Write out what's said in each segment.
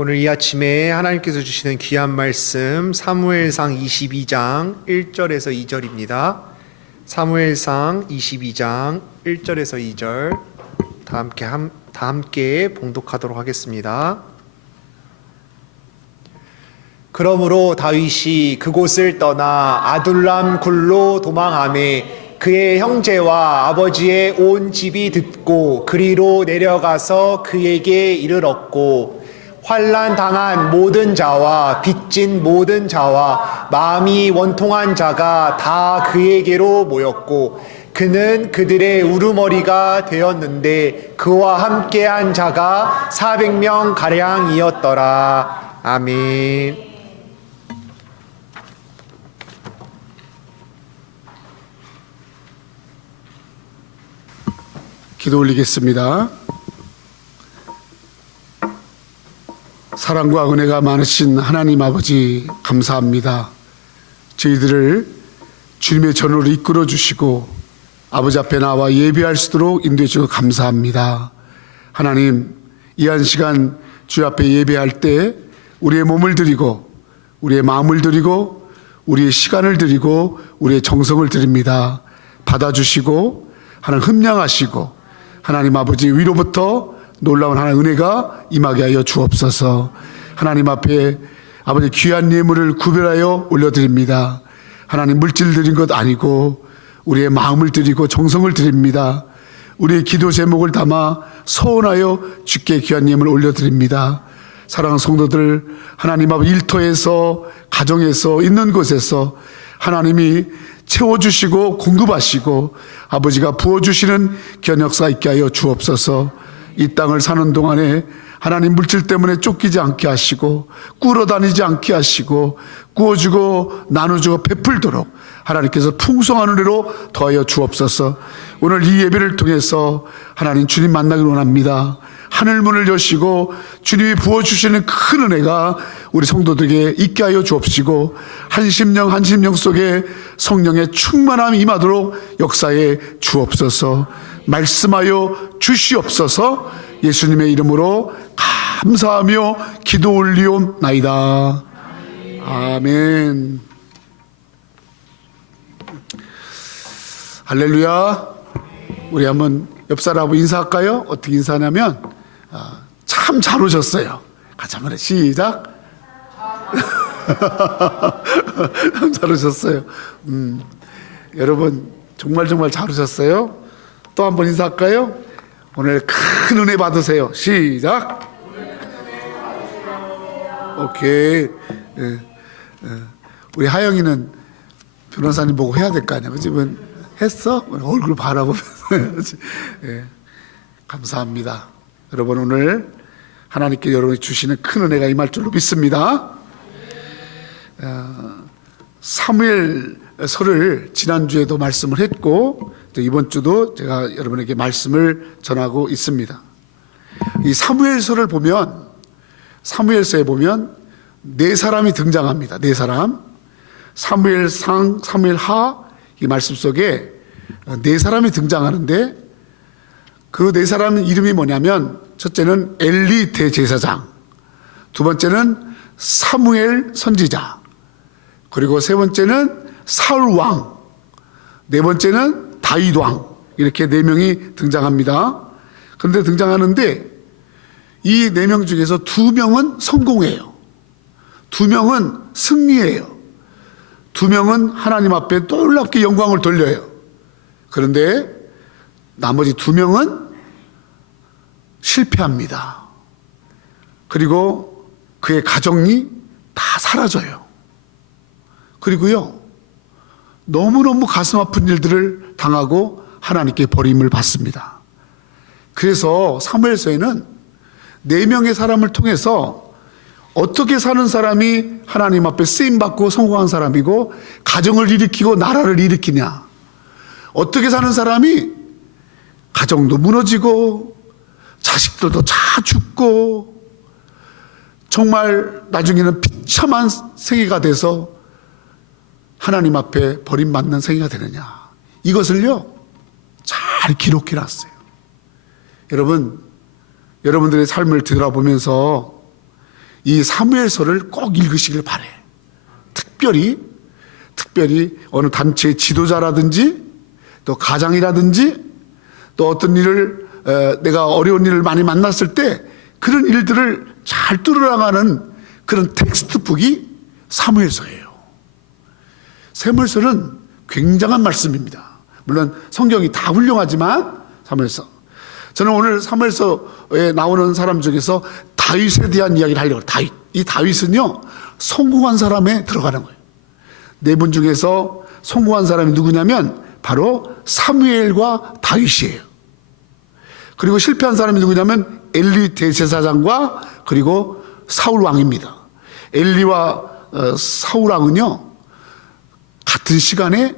오늘 이 아침에 하나님께서 주시는 귀한 말씀 사무엘상 22장 1절에서 2절입니다. 사무엘상 22장 1절에서 2절 다 함께 봉독하도록 하겠습니다. 그러므로 다윗이 그곳을 떠나 아둘람 굴로 도망하매 그의 형제와 아버지의 온 집이 듣고 그리로 내려가서 그에게 이르렀고 환난 당한 모든 자와 빚진 모든 자와 마음이 원통한 자가 다 그에게로 모였고 그는 그들의 우두머리가 되었는데 그와 함께한 자가 400명 가량이었더라. 아멘. 기도 올리겠습니다. 사랑과 은혜가 많으신 하나님 아버지 감사합니다. 저희들을 주님의 전으로 이끌어 주시고 아버지 앞에 나와 예배할 수 있도록 인도해 주시고 감사합니다. 하나님, 이 한 시간 주 앞에 예배할 때 우리의 몸을 드리고 우리의 마음을 드리고 우리의 시간을 드리고 우리의 정성을 드립니다. 받아주시고 하나님 흠량하시고 하나님 아버지 위로부터 놀라운 하나님의 은혜가 임하게 하여 주옵소서. 하나님 앞에 아버지 귀한 예물을 구별하여 올려드립니다. 하나님 물질 드린 것 아니고 우리의 마음을 드리고 정성을 드립니다. 우리의 기도 제목을 담아 서원하여 주께 귀한 예물을 올려드립니다. 사랑하는 성도들, 하나님 앞 일터에서 가정에서 있는 곳에서 하나님이 채워주시고 공급하시고 아버지가 부어주시는 견역사 있게 하여 주옵소서. 이 땅을 사는 동안에 하나님 물질 때문에 쫓기지 않게 하시고 꾸러다니지 않게 하시고 구워주고 나눠주고 베풀도록 하나님께서 풍성한 은혜로 더하여 주옵소서. 오늘 이 예배를 통해서 하나님 주님 만나기를 원합니다. 하늘문을 여시고 주님이 부어주시는 큰 은혜가 우리 성도들에게 있게 하여 주옵시고 한 심령 속에 성령의 충만함이 임하도록 역사에 주옵소서. 말씀하여 주시옵소서. 예수님의 이름으로 감사하며 기도 올리옵나이다. 아멘. 할렐루야. 우리 한번 옆 사람하고 인사할까요? 어떻게 인사하냐면 참 잘 오셨어요. 같이 한번 해. 시작. 참 잘 오셨어요. 여러분 정말 잘 오셨어요. 또 한번 인사할까요? 오늘 큰 은혜 받으세요. 시작. 오케이. 우리 하영이는 변호사님 보고 해야 될 거 아니야. 그치? 했어? 얼굴 바라보면서. 감사합니다. 여러분 오늘 하나님께 여러분이 주시는 큰 은혜가 임할 줄로 믿습니다. 사무엘서를 지난주에도 말씀을 했고 이번 주도 제가 여러분에게 말씀을 전하고 있습니다. 이 사무엘서를 보면 사무엘서에 보면 네 사람이 등장합니다. 네 사람. 사무엘상, 사무엘하 이 말씀 속에 네 사람이 등장하는데 그 네 사람 이름이 뭐냐면 첫째는 엘리 대제사장, 두 번째는 사무엘 선지자, 그리고 세 번째는 사울 왕, 네 번째는 다윗 왕, 이렇게 네 명이 등장합니다. 그런데 등장하는데 이 네 명 중에서 두 명은 성공해요. 두 명은 승리해요. 두 명은 하나님 앞에 놀랍게 영광을 돌려요. 그런데 나머지 두 명은 실패합니다. 그리고 그의 가정이 다 사라져요. 그리고요, 너무너무 가슴 아픈 일들을 당하고 하나님께 버림을 받습니다. 그래서 사무엘서에는 네 명의 사람을 통해서 어떻게 사는 사람이 하나님 앞에 쓰임받고 성공한 사람이고 가정을 일으키고 나라를 일으키냐, 어떻게 사는 사람이 가정도 무너지고 자식들도 다 죽고 정말 나중에는 비참한 생애가 돼서 하나님 앞에 버림받는 생애가 되느냐, 이것을요 잘 기록해 놨어요. 여러분, 여러분들의 삶을 되돌아보면서 이 사무엘서를 꼭 읽으시길 바래. 특별히 어느 단체의 지도자라든지 또 가장이라든지 또 어떤 일을 내가 어려운 일을 많이 만났을 때 그런 일들을 잘 뚫어나가는 그런 텍스트북이 사무엘서예요. 사무엘서는 굉장한 말씀입니다. 물론 성경이 다 훌륭하지만 사무엘서. 저는 오늘 사무엘서에 나오는 사람 중에서 다윗에 대한 이야기를 하려고 해요. 다윗. 이 다윗은요, 성공한 사람에 들어가는 거예요. 네 분 중에서 성공한 사람이 누구냐면 바로 사무엘과 다윗이에요. 그리고 실패한 사람이 누구냐면 엘리 대제사장과 그리고 사울 왕입니다. 엘리와 사울 왕은요, 같은 시간에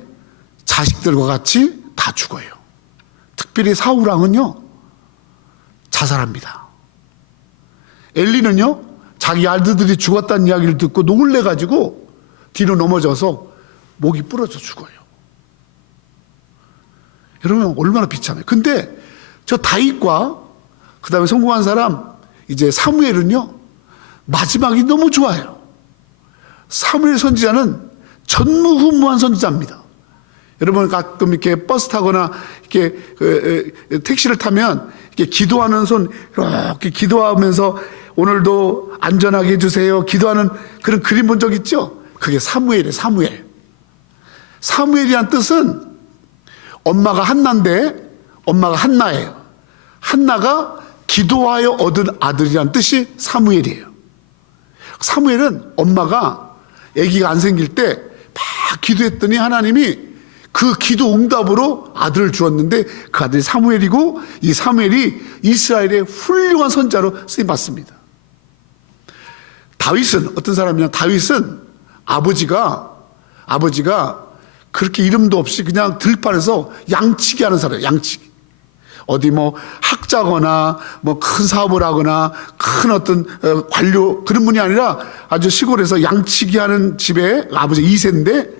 자식들과 같이 다 죽어요. 특별히 사울 왕은요, 자살합니다. 엘리는요, 자기 아들들이 죽었다는 이야기를 듣고 놀래가지고 뒤로 넘어져서 목이 부러져 죽어요. 여러분, 얼마나 비참해요. 근데 저 다윗과 그 다음에 성공한 사람 이제 사무엘은요, 마지막이 너무 좋아요. 사무엘 선지자는 전무후무한 선지자입니다. 여러분, 가끔 이렇게 버스 타거나 이렇게 택시를 타면 이렇게 기도하는 손 이렇게 기도하면서 오늘도 안전하게 해주세요 기도하는 그런 그림 본 적 있죠? 그게 사무엘이에요. 사무엘이란 뜻은 엄마가 한나인데 엄마가 한나예요. 한나가 기도하여 얻은 아들이란 뜻이 사무엘이에요. 사무엘은 엄마가 아기가 안 생길 때 막 기도했더니 하나님이 그 기도 응답으로 아들을 주었는데 그 아들이 사무엘이고 이 사무엘이 이스라엘의 훌륭한 선자로 쓰임받습니다. 다윗은 어떤 사람이냐? 다윗은 아버지가 그렇게 이름도 없이 그냥 들판에서 양치기 하는 사람이에요. 양치기. 어디 뭐 학자거나 뭐 큰 사업을 하거나 큰 어떤 관료 그런 분이 아니라 아주 시골에서 양치기 하는 집에 아버지 이세인데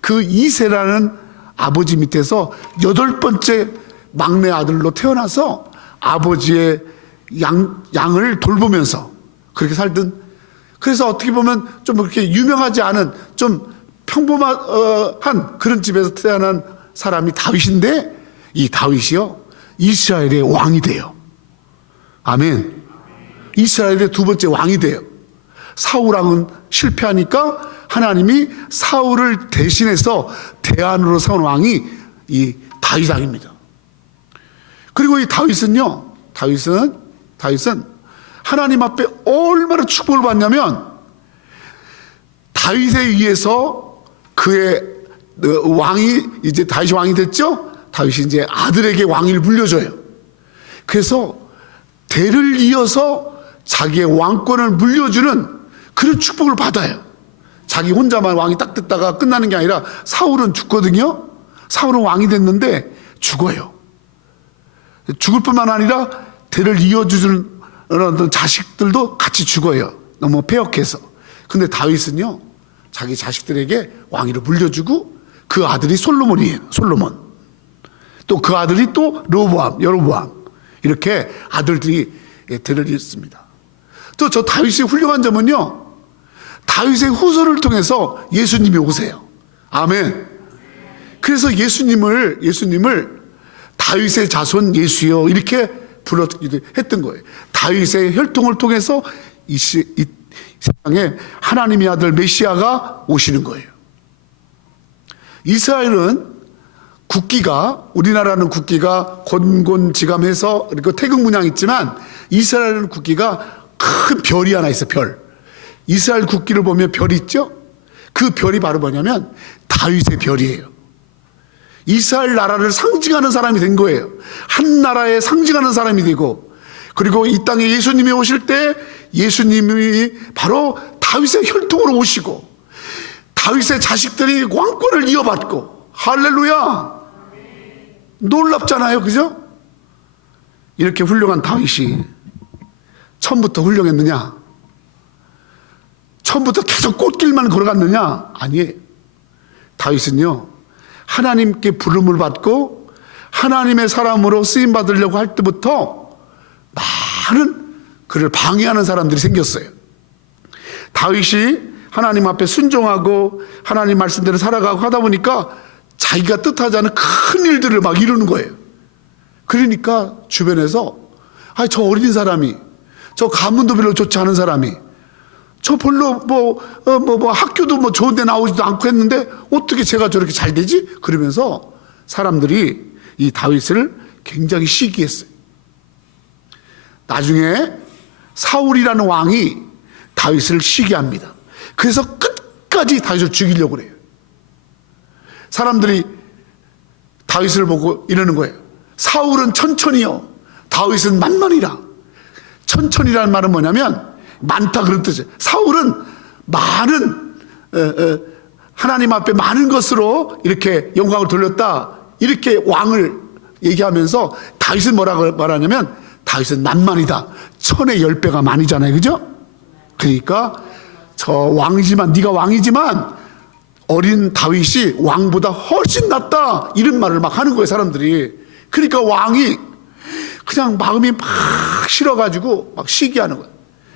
그 이세라는 아버지 밑에서 8번째 막내 아들로 태어나서 아버지의 양을 돌보면서 그렇게 살던, 그래서 어떻게 보면 좀 그렇게 유명하지 않은 좀 평범한 그런 집에서 태어난 사람이 다윗인데 이 다윗이요, 이스라엘의 왕이 돼요. 아멘. 이스라엘의 두 번째 왕이 돼요. 사울 왕은 실패하니까 하나님이 사울을 대신해서 대안으로 세운 왕이 이 다윗 왕입니다. 그리고 이 다윗은요, 다윗은 하나님 앞에 얼마나 축복을 받냐면 다윗에 의해서 그의 왕이 이제 다윗이 왕이 됐죠. 다윗이 이제 아들에게 왕위를 물려줘요. 그래서 대를 이어서 자기의 왕권을 물려주는 그런 축복을 받아요. 자기 혼자만 왕이 딱 됐다가 끝나는 게 아니라 사울은 죽거든요. 사울은 왕이 됐는데 죽어요. 죽을 뿐만 아니라 대를 이어주는 어떤 자식들도 같이 죽어요. 너무 패역해서. 근데 다윗은요, 자기 자식들에게 왕위를 물려주고 그 아들이 솔로몬이에요. 솔로몬. 또 그 아들이 또 여로보암 이렇게 아들들이 대를 이었습니다. 또 저 다윗의 훌륭한 점은요, 다윗의 후손을 통해서 예수님이 오세요. 아멘. 그래서 예수님을 다윗의 자손 예수여 이렇게 불러기도 했던 거예요. 다윗의 혈통을 통해서 이 세상에 하나님의 아들 메시아가 오시는 거예요. 이스라엘은 국기가, 우리나라는 국기가 곤곤지감해서 그리고 태극 문양 있지만 이스라엘은 국기가 큰 별이 하나 있어요. 별. 이스라엘 국기를 보면 별이 있죠. 그 별이 바로 뭐냐면 다윗의 별이에요. 이스라엘 나라를 상징하는 사람이 된 거예요. 한 나라에 상징하는 사람이 되고, 그리고 이 땅에 예수님이 오실 때 예수님이 바로 다윗의 혈통으로 오시고 다윗의 자식들이 왕권을 이어받고, 할렐루야. 놀랍잖아요. 그죠? 이렇게 훌륭한 다윗이 처음부터 훌륭했느냐? 처음부터 계속 꽃길만 걸어갔느냐? 아니에요. 다윗은요, 하나님께 부름을 받고 하나님의 사람으로 쓰임 받으려고 할 때부터 많은 그를 방해하는 사람들이 생겼어요. 다윗이 하나님 앞에 순종하고 하나님 말씀대로 살아가고 하다 보니까 자기가 뜻하지 않은 큰 일들을 막 이루는 거예요. 그러니까 주변에서 저 어린 사람이, 저 가문도 별로 좋지 않은 사람이, 저 별로 학교도 뭐 좋은 데 나오지도 않고 했는데 어떻게 제가 저렇게 잘 되지? 그러면서 사람들이 이 다윗을 굉장히 시기했어요. 나중에 사울이라는 왕이 다윗을 시기합니다. 그래서 끝까지 다윗을 죽이려고 그래요. 사람들이 다윗을 보고 이러는 거예요. 사울은 천천히요, 다윗은 만만이라. 천천히라는 말은 뭐냐면 많다 그런 뜻이에요. 사울은 많은 하나님 앞에 많은 것으로 이렇게 영광을 돌렸다, 이렇게 왕을 얘기하면서 다윗은 뭐라고 말하냐면 다윗은 만만이다. 1000의 10배가 만이잖아요, 그죠? 그러니까 저 왕이지만, 네가 왕이지만 어린 다윗이 왕보다 훨씬 낫다, 이런 말을 막 하는 거예요, 사람들이. 그러니까 왕이 그냥 마음이 막 싫어가지고 막 시기하는 거예요.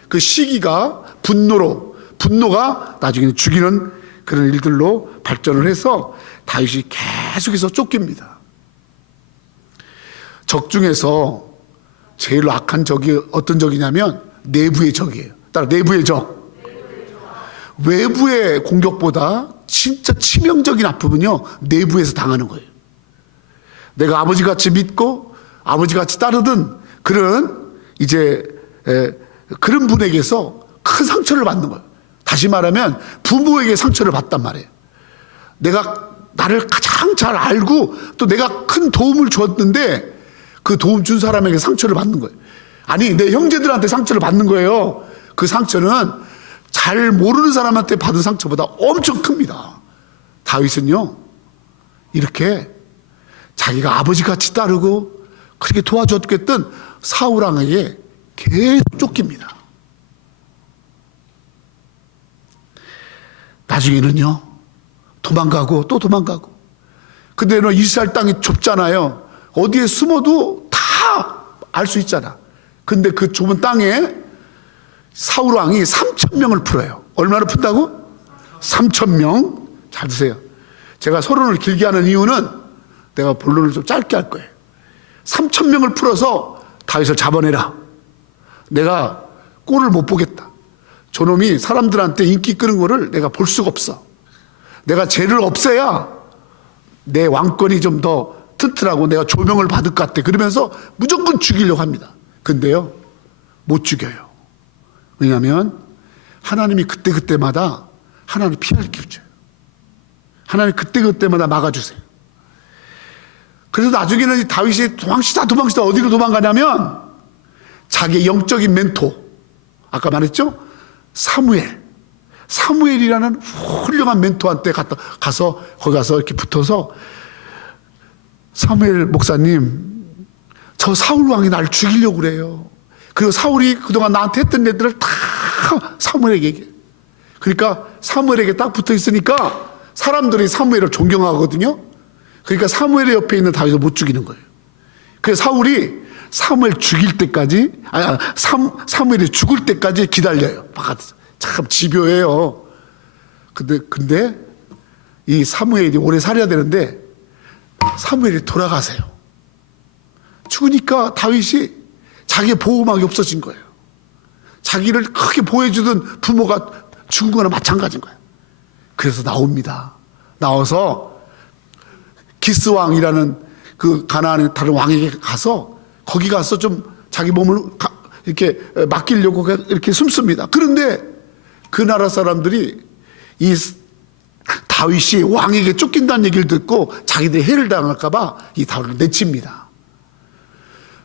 그 시기가 분노가 나중에는 죽이는 그런 일들로 발전을 해서 다윗이 계속해서 쫓깁니다. 적 중에서 제일 악한 적이 어떤 적이냐면 내부의 적이에요. 따라 내부의 적. 외부의 공격보다 진짜 치명적인 아픔은요, 내부에서 당하는 거예요. 내가 아버지같이 믿고 아버지같이 따르던 그런 그런 분에게서 큰 상처를 받는 거예요. 다시 말하면 부모에게 상처를 받단 말이에요. 내가 나를 가장 잘 알고 또 내가 큰 도움을 줬는데 그 도움 준 사람에게 상처를 받는 거예요. 아니, 내 형제들한테 상처를 받는 거예요. 그 상처는 잘 모르는 사람한테 받은 상처보다 엄청 큽니다. 다윗은요, 이렇게 자기가 아버지같이 따르고 그렇게 도와줬겠던 사울 왕에게 계속 쫓깁니다. 나중에는요, 도망가고 또 도망가고. 근데 너 이스라엘 땅이 좁잖아요. 어디에 숨어도 다 알 수 있잖아. 근데 그 좁은 땅에 사울 왕이 3,000명을 풀어요. 얼마나 푼다고? 3,000명. 잘 드세요. 제가 서론을 길게 하는 이유는 내가 본론을 좀 짧게 할 거예요. 3,000명을 풀어서 다윗을 잡아내라. 내가 꼴을 못 보겠다. 저놈이 사람들한테 인기 끄는 거를 내가 볼 수가 없어. 내가 죄를 없애야 내 왕권이 좀 더 튼튼하고 내가 조명을 받을 것 같아. 그러면서 무조건 죽이려고 합니다. 근데요, 못 죽여요. 왜냐하면 하나님이 그때그때마다 하나님 피할 길 줘요. 하나님 그때그때마다 막아주세요. 그래서 나중에는 다윗이 도망치다 어디로 도망가냐면 자기의 영적인 멘토, 아까 말했죠? 사무엘이라는 훌륭한 멘토한테 가서 거기 가서 이렇게 붙어서, 사무엘 목사님, 저 사울 왕이 날 죽이려고 그래요. 그리고 사울이 그동안 나한테 했던 애들을 다 사무엘에게 얘기해. 그러니까 사무엘에게 딱 붙어 있으니까 사람들이 사무엘을 존경하거든요. 그러니까 사무엘의 옆에 있는 다윗을 못 죽이는 거예요. 그래서 사울이 사무엘 죽일 때까지, 사무엘이 죽을 때까지 기다려요. 참 집요해요. 근데 이 사무엘이 오래 살아야 되는데 사무엘이 돌아가세요. 죽으니까 다윗이 자기의 보호막이 없어진 거예요. 자기를 크게 보호해주던 부모가 죽은 거나 마찬가지인 거예요. 그래서 나옵니다. 나와서 기스왕이라는 그 가나안의 다른 왕에게 가서 거기 가서 좀 자기 몸을 이렇게 맡기려고 이렇게 숨습니다. 그런데 그 나라 사람들이 이 다윗이 왕에게 쫓긴다는 얘기를 듣고 자기들이 해를 당할까봐 이 다윗을 내칩니다.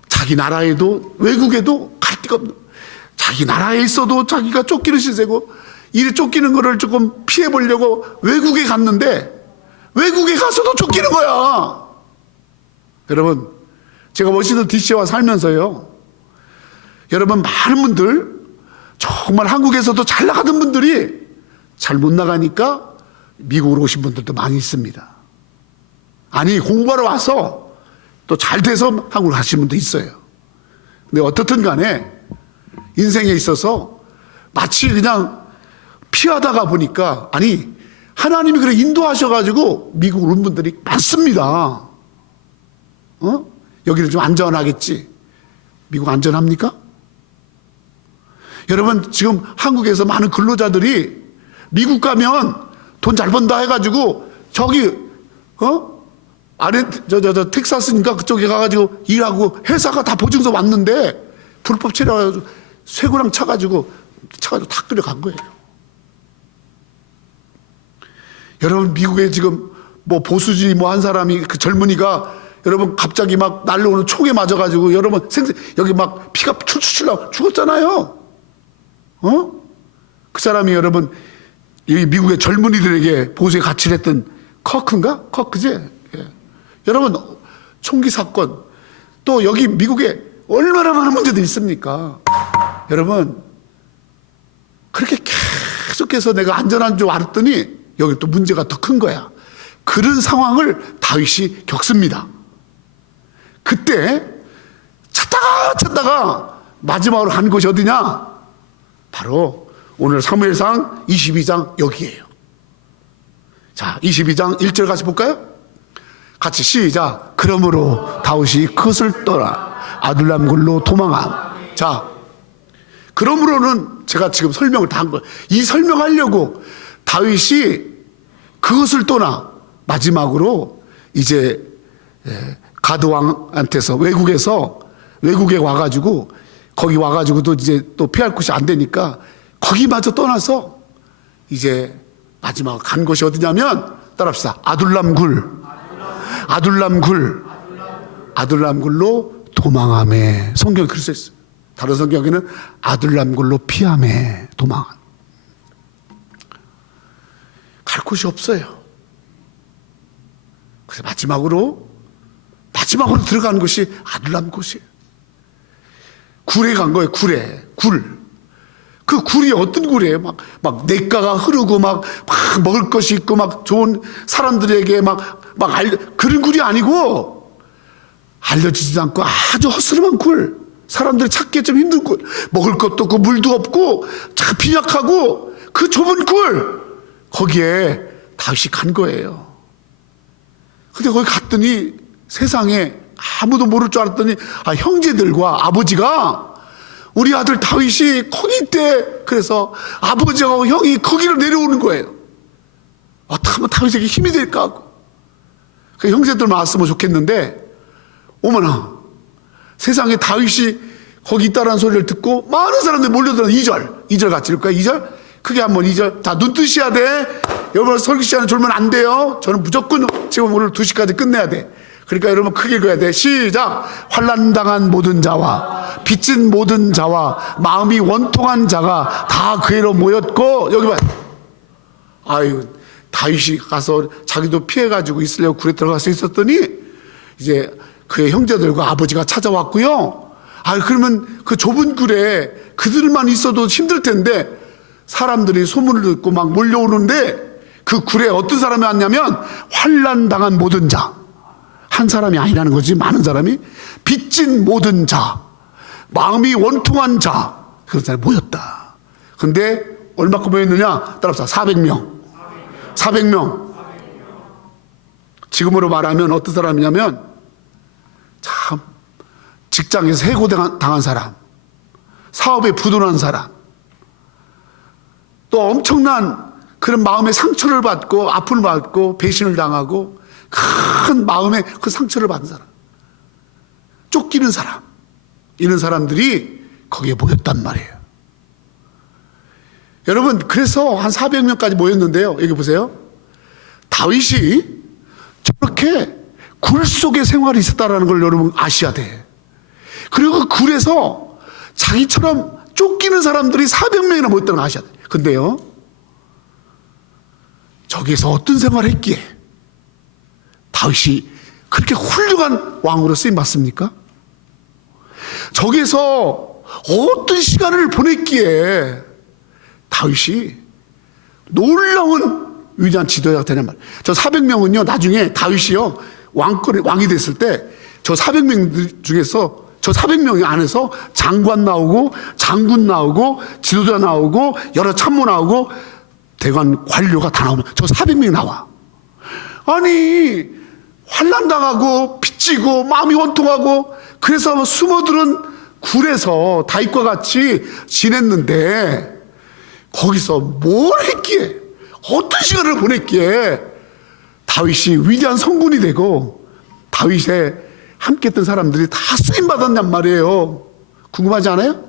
자기 나라에도 외국에도 갈 데가 없는, 자기 나라에 있어도 자기가 쫓기는 시세고, 이 쫓기는 거를 조금 피해보려고 외국에 갔는데 외국에 가서도 쫓기는 거야. 여러분, 제가 워싱턴 DC와 살면서요, 여러분 많은 분들, 정말 한국에서도 잘 나가던 분들이 잘 못 나가니까 미국으로 오신 분들도 많이 있습니다. 아니, 공부하러 와서 또 잘 돼서 한국으로 가신 분도 있어요. 근데 어떻든 간에 인생에 있어서 마치 그냥 피하다가 보니까 아니 하나님이 그래 인도하셔가지고 미국으로 온 분들이 많습니다. 여기는 좀 안전하겠지. 미국 안전합니까? 여러분 지금 한국에서 많은 근로자들이 미국 가면 돈 잘 번다 해가지고 저기 아래 저 텍사스니까 그쪽에 가가지고 일하고 회사가 다 보증서 왔는데 불법 체류해가지고 쇠고랑 차가지고 다 끌려간 거예요. 여러분 미국에 지금 뭐 보수주의 뭐 한 사람이 그 젊은이가 여러분 갑자기 막 날려오는 총에 맞아가지고 여러분 여기 막 피가 출출 나고 죽었잖아요. 그 사람이 여러분 이 미국의 젊은이들에게 보수의 가치를 했던 커크지? 예. 여러분 총기 사건 또 여기 미국에 얼마나 많은 문제들이 있습니까? 여러분 그렇게 계속해서 내가 안전한 줄 알았더니 여기 또 문제가 더 큰 거야. 그런 상황을 다윗이 겪습니다. 그때 찾다가 마지막으로 간 곳이 어디냐? 바로 오늘 사무엘상 22장 여기에요. 자, 22장 1절 같이 볼까요? 같이 시작. 그러므로 다윗이 그것을 떠나 아둘람 굴로 도망함. 자, 그러므로는 제가 지금 설명을 다 한 거예요. 이 설명하려고 다윗이 그것을 떠나 마지막으로 이제 가드 왕한테서 외국에 와가지고 거기 와가지고도 이제 또 피할 곳이 안 되니까 거기마저 떠나서 이제 마지막 간 곳이 어디냐면 따라합시다. 아둘람굴로 도망함에. 성경에 그렇게 써있어요. 다른 성경에는 아둘람굴로 피함에 도망함. 갈 곳이 없어요. 그래서 마지막으로 들어가는 곳이 아둘람 곳이에요. 굴에 간 거예요. 굴. 그 굴이 어떤 굴이에요? 막 냇가가 흐르고 막 먹을 것이 있고 막 좋은 사람들에게 그런 굴이 아니고 알려지지도 않고 아주 허스름한 굴. 사람들이 찾기 좀 힘든 굴. 먹을 것도 없고 물도 없고 참 빈약하고 그 좁은 굴. 거기에 다윗이 간 거예요. 근데 거기 갔더니 세상에 아무도 모를 줄 알았더니 형제들과 아버지가 우리 아들 다윗이 거기 있대. 그래서 아버지하고 형이 거기로 내려오는 거예요. 어떻게 하면 다윗에게 힘이 될까 하고. 그 형제들만 왔으면 좋겠는데 어머나 세상에 다윗이 거기 있다라는 소리를 듣고 많은 사람들이 몰려들어. 2절 같이 읽을까요? 2절? 크게 한번 2절. 다 눈 뜨셔야 돼. 여러분 설교 시간에 졸면 안 돼요. 저는 무조건 지금 오늘 2시까지 끝내야 돼. 그러니까 여러분 크게 읽어야 돼. 시작. 환난당한 모든 자와 빚진 모든 자와 마음이 원통한 자가 다 그에로 모였고. 여기 봐. 아유 다윗이 가서 자기도 피해가지고 이스라엘 굴에 들어가서 있었더니 이제 그의 형제들과 아버지가 찾아왔고요. 그러면 그 좁은 굴에 그들만 있어도 힘들 텐데 사람들이 소문을 듣고 막 몰려오는데 그 굴에 어떤 사람이 왔냐면 환난당한 모든 자. 한 사람이 아니라는 거지. 많은 사람이. 빚진 모든 자, 마음이 원통한 자, 그런 사람이 모였다. 근데 얼마큼 모였느냐? 따라서 400명. 지금으로 말하면 어떤 사람이냐면 참 직장에서 해고당한 사람, 사업에 부도난 사람, 또 엄청난 그런 마음의 상처를 받고 아픔을 받고 배신을 당하고 큰 마음의 그 상처를 받은 사람, 쫓기는 사람, 이런 사람들이 거기에 모였단 말이에요. 여러분 그래서 한 400명까지 모였는데요. 여기 보세요. 다윗이 저렇게 굴 속에 생활이 있었다는 걸 여러분 아셔야 돼. 그리고 그 굴에서 자기처럼 쫓기는 사람들이 400명이나 모였다는 걸 아셔야 돼. 근데요 저기에서 어떤 생활을 했기에 다윗이 그렇게 훌륭한 왕으로 쓰임받습니까? 저기에서 어떤 시간을 보냈기에 다윗이 놀라운 위대한 지도자가 되는 말이에요. 저 400명은요 나중에 다윗이요 왕이 됐을 때 저 400명 중에서 저 400명 안에서 장관 나오고 장군 나오고 지도자 나오고 여러 참모 나오고 대관 관료가 다 나오면 저 400명이 나와. 아니 환난 당하고 빚지고 마음이 원통하고 그래서 숨어들은 굴에서 다윗과 같이 지냈는데 거기서 뭘 했기에 어떤 시간을 보냈기에 다윗이 위대한 성군이 되고 다윗에 함께 했던 사람들이 다 쓰임받았냔 말이에요. 궁금하지 않아요?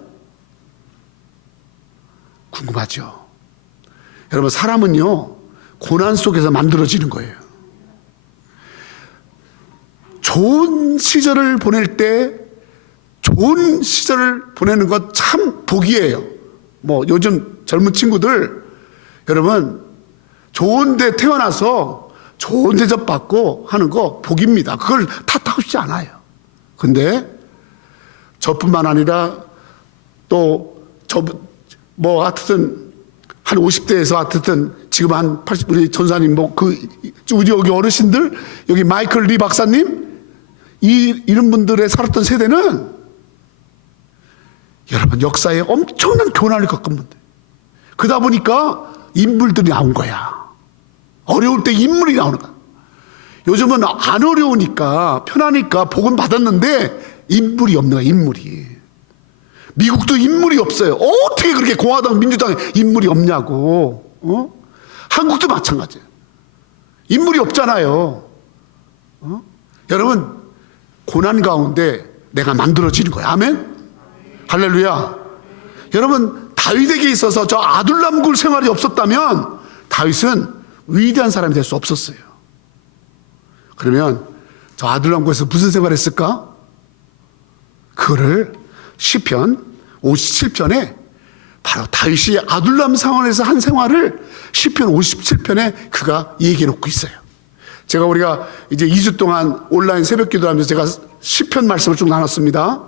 궁금하죠. 여러분 사람은요 고난 속에서 만들어지는 거예요. 좋은 시절을 보낼 때 좋은 시절을 보내는 것 참 복이에요. 뭐 요즘 젊은 친구들 여러분 좋은 데 태어나서 좋은 대접받고 하는 거 복입니다. 그걸 탓하고 싶지 않아요. 근데 저뿐만 아니라 또 뭐 하여튼 한 50대에서 하여튼 지금 한 80, 우리 전사님 우리 여기 어르신들 여기 마이클 리 박사님 이런 분들의 살았던 세대는 여러분 역사에 엄청난 교난을 겪은 분들. 그러다 보니까 인물들이 나온 거야. 어려울 때 인물이 나오는 거야. 요즘은 안 어려우니까 편하니까 복은 받았는데 인물이 없는 거야. 인물이. 미국도 인물이 없어요. 어떻게 그렇게 공화당 민주당에 인물이 없냐고. 한국도 마찬가지예요. 인물이 없잖아요. 여러분 고난 가운데 내가 만들어지는 거야. 아멘. 할렐루야. 여러분 다윗에게 있어서 저 아둘람굴 생활이 없었다면 다윗은 위대한 사람이 될 수 없었어요. 그러면 저 아둘람굴에서 무슨 생활을 했을까? 그거를 시편 57편에 바로 다윗이 아둘람 상원에서 한 생활을 시편 57편에 그가 얘기해 놓고 있어요. 우리가 이제 2주 동안 온라인 새벽 기도하면서 제가 시편 말씀을 쭉 나눴습니다.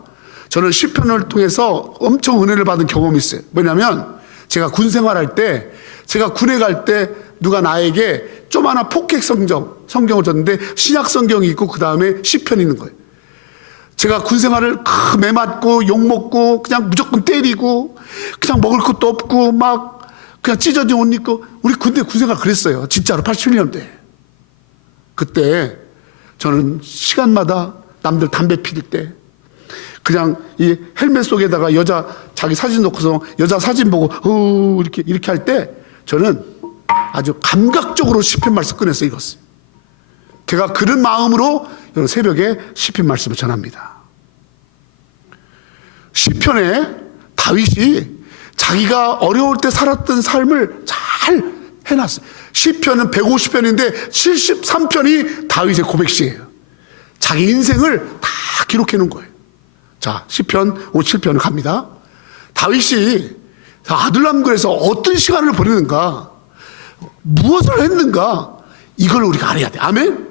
저는 시편을 통해서 엄청 은혜를 받은 경험이 있어요. 뭐냐면 제가 군 생활할 때 제가 군에 갈 때 누가 나에게 조그마한 포켓 성경을 줬는데 신약 성경이 있고 그 다음에 시편이 있는 거예요. 제가 군 생활을 매맞고 욕먹고 그냥 무조건 때리고 그냥 먹을 것도 없고 막 그냥 찢어진 옷 입고 우리 군 생활 그랬어요. 진짜로 87년대. 그때 저는 시간마다 남들 담배 피울 때 그냥 이 헬멧 속에다가 여자 자기 사진 놓고서 여자 사진 보고 이렇게 할 때 저는 아주 감각적으로 시편 말씀 꺼내서 읽었어요. 제가 그런 마음으로 여러분 새벽에 시편 말씀을 전합니다. 시편에 다윗이 자기가 어려울 때 살았던 삶을 잘 해놨어요. 시편은 150편인데 73편이 다윗의 고백시예요. 자기 인생을 다 기록해 놓은 거예요. 자, 시편 57편을 갑니다. 다윗이 아둘람굴에서 어떤 시간을 보내는가, 무엇을 했는가, 이걸 우리가 알아야 돼. 아멘?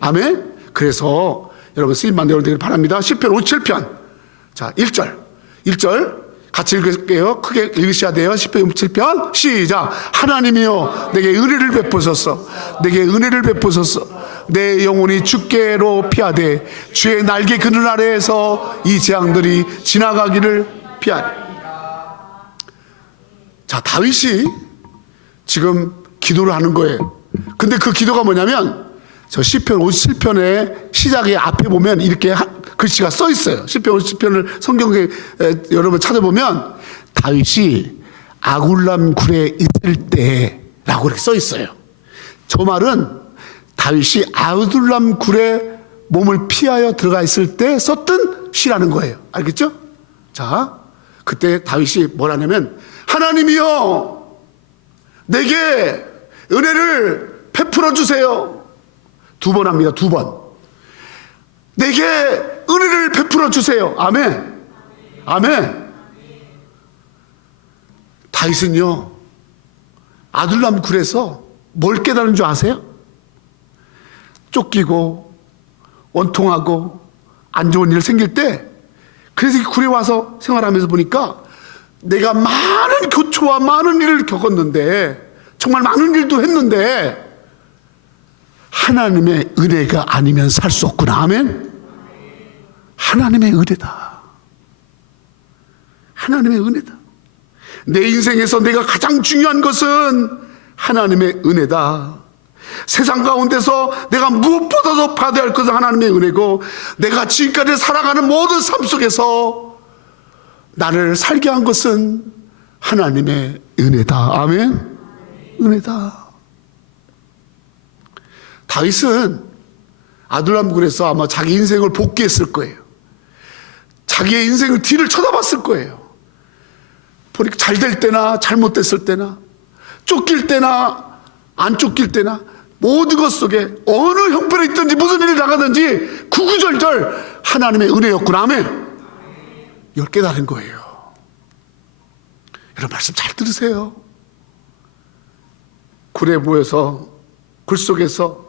아멘? 그래서 여러분 쓰임받는 여러분 되길 바랍니다. 시편 57편. 자, 1절 같이 읽을게요. 크게 읽으셔야 돼요. 시편 57편 시작. 하나님이여 내게 은혜를 베푸소서. 내게 은혜를 베푸소서. 내 영혼이 주께로 피하되 주의 날개 그늘 아래에서 이 재앙들이 지나가기를 피하리. 자, 다윗이 지금 기도를 하는 거예요. 근데 그 기도가 뭐냐면 저 시편 57편의 시작의 앞에 보면 이렇게 글씨가 써 있어요. 시편 57편을 성경에 여러분 찾아보면 다윗이 아둘람 굴에 있을 때라고 이렇게 써 있어요. 저 말은 다윗이 아둘람 굴에 몸을 피하여 들어가 있을 때 썼던 시라는 거예요. 알겠죠? 자, 그때 다윗이 뭐라냐면 하나님이여 내게 은혜를 베풀어 주세요. 2번 합니다. 2번. 내게 은혜를 베풀어 주세요. 아멘. 아멘. 다윗은요 아둘람 굴에서 뭘 깨달은 줄 아세요? 쫓기고 원통하고 안 좋은 일 생길 때 그래서 이 굴에 와서 생활하면서 보니까 내가 많은 교초와 많은 일을 겪었는데 정말 많은 일도 했는데 하나님의 은혜가 아니면 살 수 없구나. 아멘. 하나님의 은혜다. 하나님의 은혜다. 내 인생에서 내가 가장 중요한 것은 하나님의 은혜다. 세상 가운데서 내가 무엇보다도 받아야 할 것은 하나님의 은혜고, 내가 지금까지 살아가는 모든 삶 속에서 나를 살게 한 것은 하나님의 은혜다. 아멘. 은혜다. 다윗은 아둘람굴에서 아마 자기 인생을 복귀했을 거예요. 자기의 인생을 뒤를 쳐다봤을 거예요. 보니까 잘 될 때나 잘못됐을 때나 쫓길 때나 안 쫓길 때나 모든 것 속에 어느 형편에 있든지 무슨 일이 나가든지 구구절절 하나님의 은혜였구나. 아멘. 이걸 깨달은 거예요. 여러분 말씀 잘 들으세요. 굴에 모여서 굴 속에서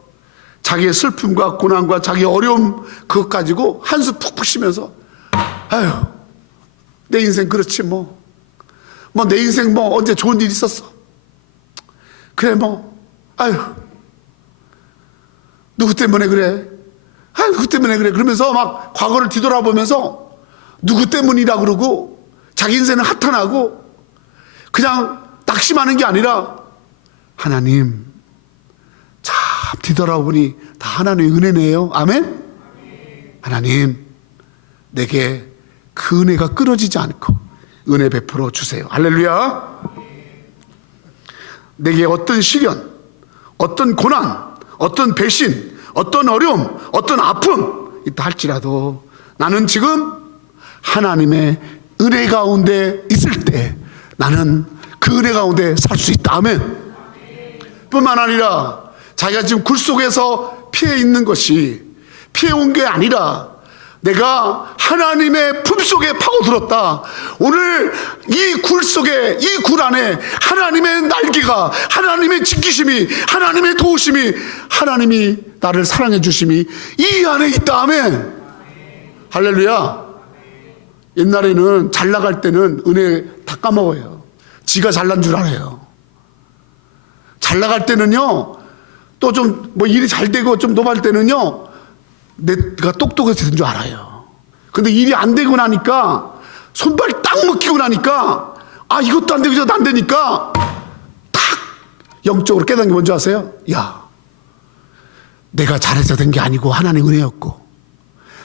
자기의 슬픔과 고난과 자기의 어려움 그것 가지고 한숨 푹푹 쉬면서 아유 내 인생 그렇지 뭐 내 인생 뭐 언제 좋은 일 있었어? 그래 뭐 아유 누구 때문에 그래? 아유 누구 때문에 그래? 그러면서 막 과거를 뒤돌아보면서 누구 때문이라 그러고 자기 인생은 한탄하고 그냥 낙심하는 게 아니라 하나님 참 뒤돌아보니 다 하나님의 은혜네요. 아멘? 하나님 내게 그 은혜가 끊어지지 않고 은혜 베풀어 주세요. 할렐루야. 내게 어떤 시련, 어떤 고난, 어떤 배신, 어떤 어려움, 어떤 아픔 있다 할지라도 나는 지금 하나님의 은혜 가운데 있을 때 나는 그 은혜 가운데 살 수 있다. 아멘. 뿐만 아니라 자기가 지금 굴 속에서 피해 있는 것이 피해 온 게 아니라 내가 하나님의 품속에 파고들었다. 오늘 이 굴 속에 이 굴 안에 하나님의 날개가 하나님의 지키심이 하나님의 도우심이 하나님이 나를 사랑해 주심이 이 안에 있다. 아멘. 할렐루야. 옛날에는 잘 나갈 때는 은혜 다 까먹어요. 지가 잘난 줄 알아요. 잘 나갈 때는요 또 좀 뭐 일이 잘 되고 좀 노발 때는요 내가 똑똑해서 된 줄 알아요. 근데 일이 안 되고 나니까 손발 딱 묶이고 나니까 아 이것도 안 되고 저것도 안 되니까 탁 영적으로 깨닫는 게 뭔지 아세요? 야 내가 잘해서 된 게 아니고 하나님의 은혜였고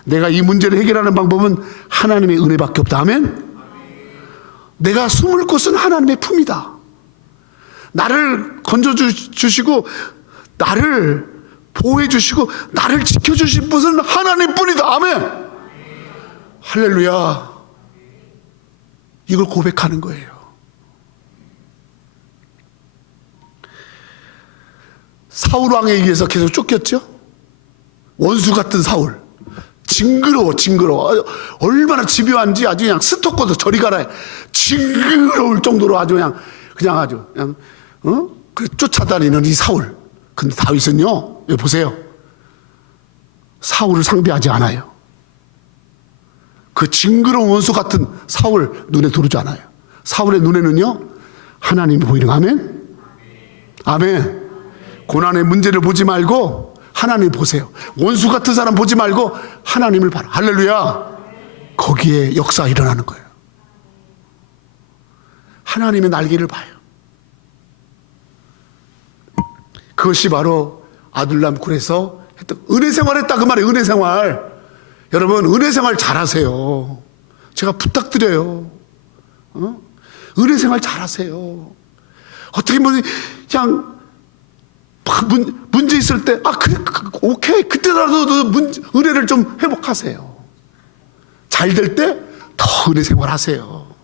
내가 이 문제를 해결하는 방법은 하나님의 은혜밖에 없다. 아멘. 내가 숨을 곳은 하나님의 품이다. 나를 건져주시고 나를 보호해 주시고 나를 지켜주신 분은 하나님뿐이다. 아멘. 할렐루야. 이걸 고백하는 거예요. 사울 왕에 의해서 계속 쫓겼죠. 원수 같은 사울. 징그러워. 얼마나 집요한지 아주 그냥 스토커도 저리 가라. 징그러울 정도로 아주 그냥 아주 그 쫓아다니는 이 사울. 근데 다윗은요, 여기 보세요. 사울을 상대하지 않아요. 그 징그러운 원수 같은 사울 눈에 들어오지 않아요. 사울의 눈에는요, 하나님이 보이는. 아멘? 아멘. 고난의 문제를 보지 말고 하나님 보세요. 원수 같은 사람 보지 말고 하나님을 봐라. 할렐루야. 거기에 역사가 일어나는 거예요. 하나님의 날개를 봐요. 그것이 바로 아둘람 굴에서 했던 은혜 생활했다 그 말이에요. 은혜 생활. 여러분 은혜 생활 잘하세요. 제가 부탁드려요. 은혜 생활 잘하세요. 어떻게 보면 그냥 문제 있을 때 그래 오케이 그때라도 은혜를 좀 회복하세요. 잘 될 때 더 은혜 생활하세요.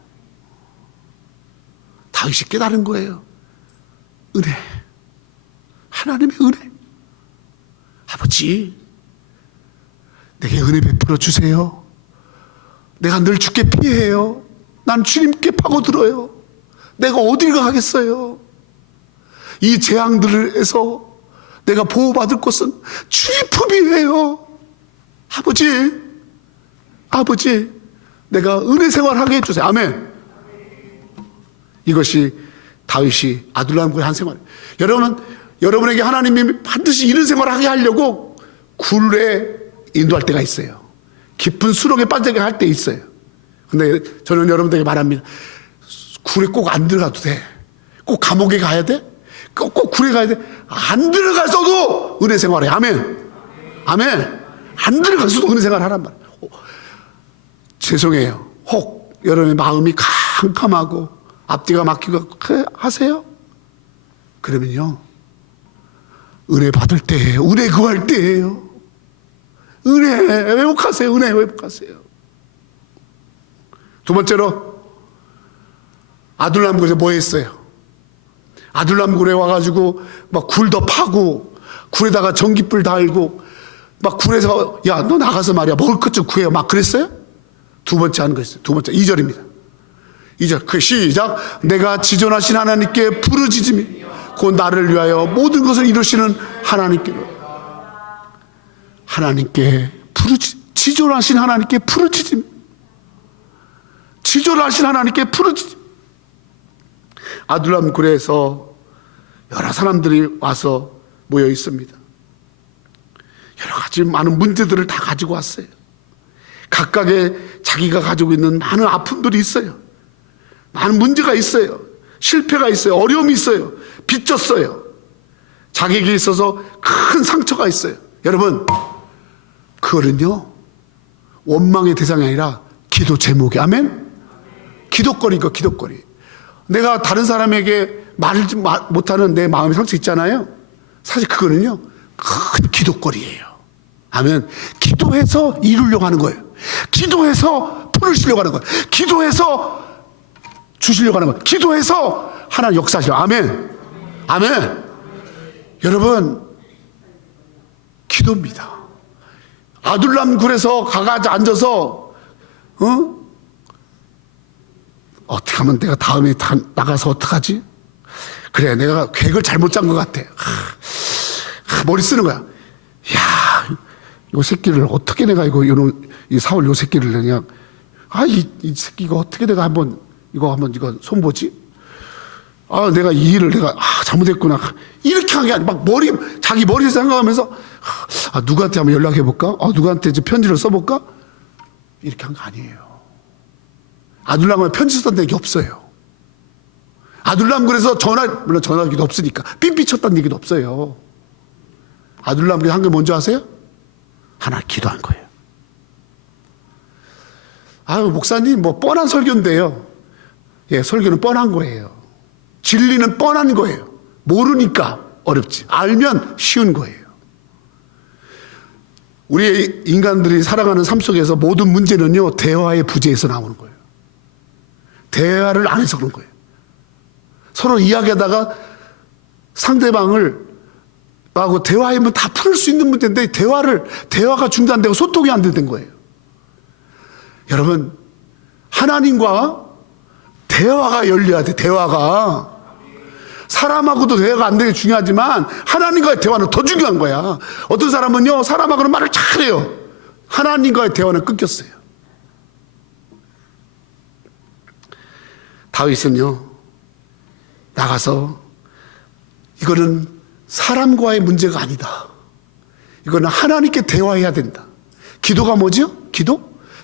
다윗이 깨달은 거예요. 은혜. 하나님의 은혜. 아버지 내게 은혜 베풀어 주세요. 내가 늘 주께 피해요. 난 주님께 파고들어요. 내가 어딜 가겠어요. 이 재앙들에서 내가 보호받을 것은 주의 품이에요. 아버지 내가 은혜 생활하게 해주세요. 아멘. 이것이 다윗이 아둘람굴의 한 생활. 여러분에게 하나님이 반드시 이런 생활을 하게 하려고 굴에 인도할 때가 있어요. 깊은 수렁에 빠지게 할 때 있어요. 근데 저는 여러분들에게 말합니다. 굴에 꼭 안 들어가도 돼. 꼭 감옥에 가야 돼? 꼭 굴에 가야 돼. 안 들어가서도 은혜 생활해. 아멘. 아멘. 안 들어가서도 은혜 생활 하란 말이에요. 죄송해요. 혹 여러분의 마음이 캄캄하고 앞뒤가 막히고 하세요? 그러면요, 은혜 받을 때예요. 은혜 구할 때예요. 은혜 회복하세요. 은혜 회복하세요. 두 번째로, 아둘람굴에 뭐 했어요? 아둘람굴에 와가지고 막 굴도 파고 굴에다가 전깃불 달고 막 굴에서 야, 너 나가서 말이야 먹을 것 좀 구해요. 막 그랬어요? 두 번째 하는 거 있어요. 두 번째 2절입니다. 2절 시작. 내가 지존하신 하나님께 부르짖으며 곧 나를 위하여 모든 것을 이루시는 하나님께로, 하나님께 지존하신 하나님께 부르짖으며, 지존하신 하나님께 부르짖으며. 아둘람 굴에서 여러 사람들이 와서 모여 있습니다. 여러 가지 많은 문제들을 다 가지고 왔어요. 각각의 자기가 가지고 있는 많은 아픔들이 있어요. 많은 문제가 있어요. 실패가 있어요. 어려움이 있어요. 빚졌어요. 자기에게 있어서 큰 상처가 있어요. 여러분, 그거는요, 원망의 대상이 아니라 기도 제목이, 아멘? 기도거리가 기도거리. 내가 다른 사람에게 말을 못하는 내 마음의 상처 있잖아요. 사실 그거는요, 큰 기도거리예요. 아멘. 기도해서 이루려고 하는 거예요. 기도해서 풀으시려고 하는 거예요. 기도해서 주시려고 하는 거예요. 기도해서 하나님 역사하시려고. 아멘. 아멘. 여러분, 기도입니다. 아둘람 굴에서 가가지고 앉아서 어떻게 하면 내가 다음에 나가서 어떡하지? 그래, 내가 계획을 잘못 짠 것 같아. 머리 쓰는 거야. 야, 요 새끼를 어떻게 내가 이 사월 요 새끼를 그냥, 이 새끼가 어떻게 내가 이거 손보지? 내가 이 일을 내가 잘못했구나. 이렇게 한 게 아니라 막 자기 머리에서 생각하면서 누구한테 한번 연락해 볼까? 누구한테 이제 편지를 써볼까? 이렇게 한 거 아니에요. 아둘람굴에 편지 썼다는 얘기 없어요. 아둘람굴에서 물론 전화기도 없으니까 삐삐 쳤다는 얘기도 없어요. 아둘람굴에 한 게 뭔지 아세요? 하나 기도한 거예요. 목사님, 뻔한 설교인데요. 예, 설교는 뻔한 거예요. 진리는 뻔한 거예요. 모르니까 어렵지. 알면 쉬운 거예요. 우리 인간들이 살아가는 삶 속에서 모든 문제는요, 대화의 부재에서 나오는 거예요. 대화를 안 해서 그런 거예요. 서로 이야기하다가 상대방을 하고 대화하면 다 풀을 수 있는 문제인데 대화가 중단되고 소통이 안 되는 거예요. 여러분, 하나님과 대화가 열려야 돼. 대화가. 사람하고도 대화가 안 되게 중요하지만 하나님과의 대화는 더 중요한 거야. 어떤 사람은요, 사람하고는 말을 잘해요. 하나님과의 대화는 끊겼어요. 다윗은요, 나가서 이거는 사람과의 문제가 아니다. 이거는 하나님께 대화해야 된다. 기도가 뭐죠?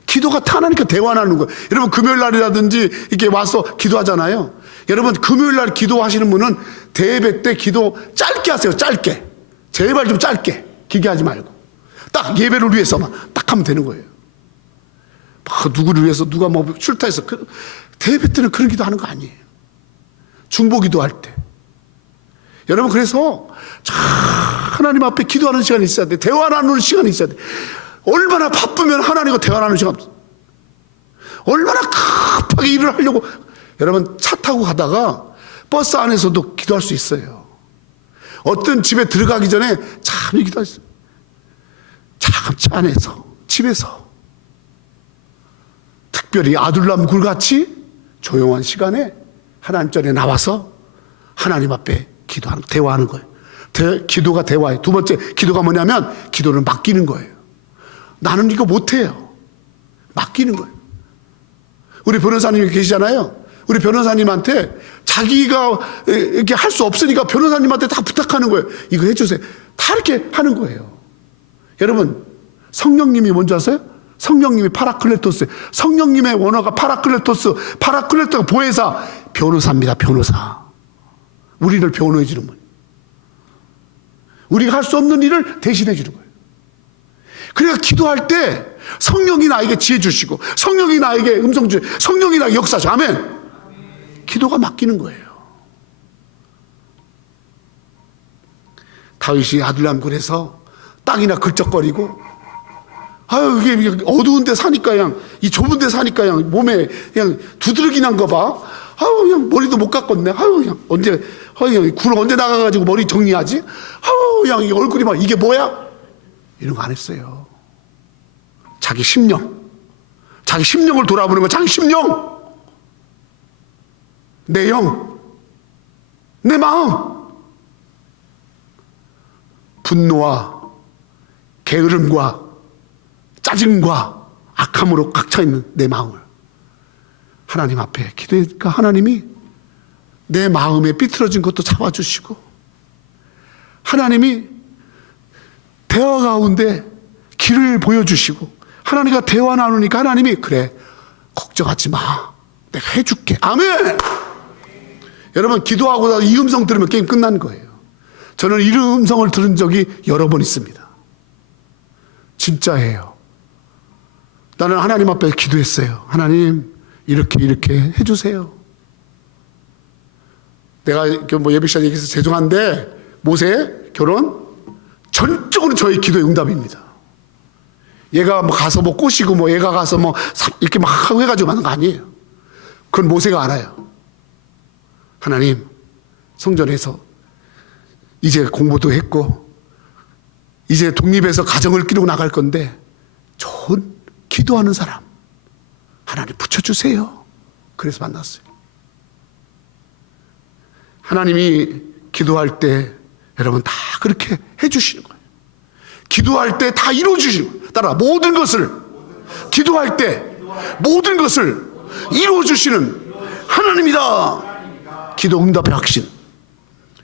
기도가 하나님께 대화하는 거예요. 여러분, 금요일 날이라든지 이렇게 와서 기도하잖아요. 여러분, 금요일 날 기도하시는 분은 대예배 때 기도 짧게 하세요. 짧게. 제발 좀 짧게. 길게 하지 말고. 딱 예배를 위해서만 딱 하면 되는 거예요. 누구를 위해서 누가 출타해서. 대예배 때는 그런 기도 하는 거 아니에요. 중보 기도할 때. 여러분, 그래서 하나님 앞에 기도하는 시간이 있어야 돼. 대화 나누는 시간이 있어야 돼. 얼마나 바쁘면 하나님과 대화 나누는 시간 없어. 얼마나 급하게 일을 하려고. 여러분, 차 타고 가다가 버스 안에서도 기도할 수 있어요. 어떤 집에 들어가기 전에 참 기도했어요. 참 차 안에서, 집에서. 특별히 아둘람 굴같이 조용한 시간에 하나님 전에 나와서 하나님 앞에 기도하는, 대화하는 거예요. 기도가 대화예요. 두 번째 기도가 뭐냐면 기도는 맡기는 거예요. 나는 이거 못해요. 맡기는 거예요. 우리 변호사님이 계시잖아요. 우리 변호사님한테 자기가 이렇게 할 수 없으니까 변호사님한테 다 부탁하는 거예요. 이거 해주세요. 다 이렇게 하는 거예요. 여러분, 성령님이 뭔지 아세요? 성령님이 파라클레토스. 성령님의 원어가 파라클레토스. 파라클레토가 보혜사. 변호사입니다. 변호사. 우리를 변호해 주는 분. 우리가 할 수 없는 일을 대신해 주는 거예요. 그러니까 기도할 때 성령이 나에게 지혜 주시고 성령이 나에게 음성 주시고 성령이 나에게 역사하시고 아멘. 기도가 맡기는 거예요. 다윗이 아둘람 굴에서 땅이나 긁적거리고 아유 이게 어두운 데 사니까 그냥 이 좁은 데 사니까 그냥 몸에 그냥 두드러기 난 거 봐. 아유 그냥 머리도 못 깎았네. 아유 그냥 언제 그냥 굴 언제 나가가지고 머리 정리하지? 아유 그냥 이 얼굴이 막 이게 뭐야? 이런 거 안 했어요. 자기 심령을 돌아보는 거. 자기 심령, 내 영, 내 마음. 분노와 게으름과 짜증과 악함으로 꽉 차 있는 내 마음을 하나님 앞에 기도하니까 하나님이 내 마음에 삐뚤어진 것도 잡아주시고 하나님이 대화 가운데 길을 보여주시고 하나님과 대화 나누니까 하나님이 그래 걱정하지 마 내가 해줄게. 아멘. 여러분 기도하고 나서 이 음성 들으면 게임 끝난 거예요. 저는 이 음성을 들은 적이 여러 번 있습니다. 진짜예요. 나는 하나님 앞에 기도했어요. 하나님 이렇게 해주세요. 내가 뭐 예배 시간 얘기해서 죄송한데 모세 결혼 전적으로 저의 기도의 응답입니다. 얘가 뭐 가서 뭐 꼬시고 뭐 얘가 가서 뭐 이렇게 막 하고 해가지고 하는 거 아니에요. 그건 모세가 알아요. 하나님 성전에서 이제 공부도 했고 이제 독립해서 가정을 끼고 나갈 건데 좋은 기도하는 사람 하나님 붙여주세요. 그래서 만났어요. 하나님이 기도할 때 여러분 다 그렇게 해주시는 거예요. 기도할 때 다 이루어주시는 거예요. 따라 모든 것을 기도할 때 모든 것을 이루어주시는 하나님이다. 기도 응답의 확신.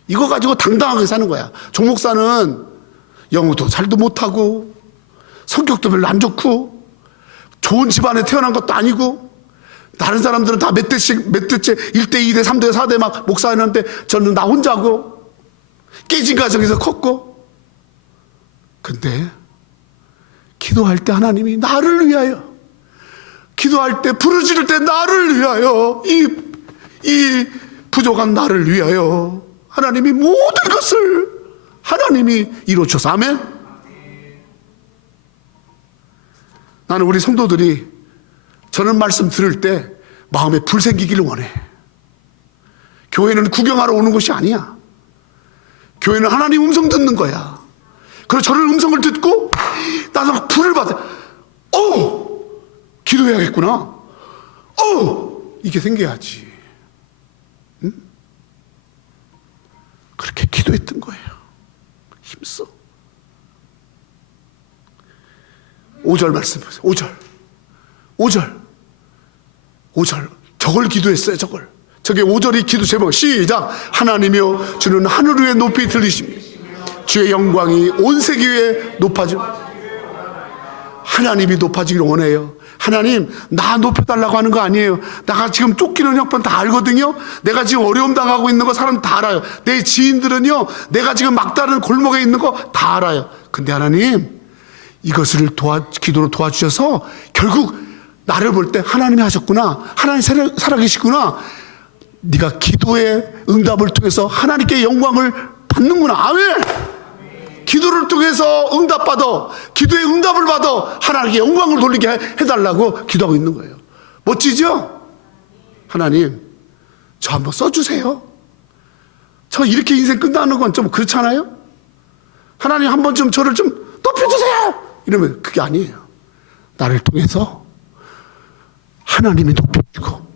이거 가지고 당당하게 사는 거야. 종 목사는 영어도 잘도 못하고 성격도 별로 안 좋고 좋은 집안에 태어난 것도 아니고 다른 사람들은 다 몇 대째 1대 2대 3대 4대 막 목사했는데 저는 나 혼자고 깨진 가정에서 컸고 근데 기도할 때 하나님이 나를 위하여 기도할 때 부르짖을 때 나를 위하여 이 부족한 나를 위하여 하나님이 모든 것을 하나님이 이루어주셔서 아멘. 나는 우리 성도들이 저런 말씀 들을 때 마음에 불 생기기를 원해. 교회는 구경하러 오는 것이 아니야. 교회는 하나님 음성 듣는 거야. 그래서 저런 음성을 듣고 나도 막 불을 받아. 기도해야겠구나. 이게 생겨야지. 응? 그렇게 기도했던 거예요. 힘써. 5절 말씀 보세요. 5절. 저걸 기도했어요. 저게 5절이 기도 제목. 시작. 하나님이여 주는 하늘 위에 높이 들리십니다. 주의 영광이 온 세계 위에 하나님이 높아지기를 원해요. 하나님 나 높여달라고 하는 거 아니에요. 내가 지금 쫓기는 형편 다 알거든요. 내가 지금 어려움 당하고 있는 거 사람 다 알아요. 내 지인들은요 내가 지금 막다른 골목에 있는 거 다 알아요. 근데 하나님 이것을 기도로 도와주셔서 결국 나를 볼 때 하나님이 하셨구나. 하나님 살아계시구나. 네가 기도의 응답을 통해서 하나님께 영광을 받는구나. 아멘. 기도를 통해서 응답받아 기도의 응답을 받아 하나님께 영광을 돌리게 해달라고 기도하고 있는 거예요. 멋지죠? 하나님 저 한번 써주세요. 저 이렇게 인생 끝나는 건 좀 그렇잖아요. 하나님 한번 좀 저를 좀 높여주세요. 이러면 그게 아니에요. 나를 통해서 하나님이 높여지고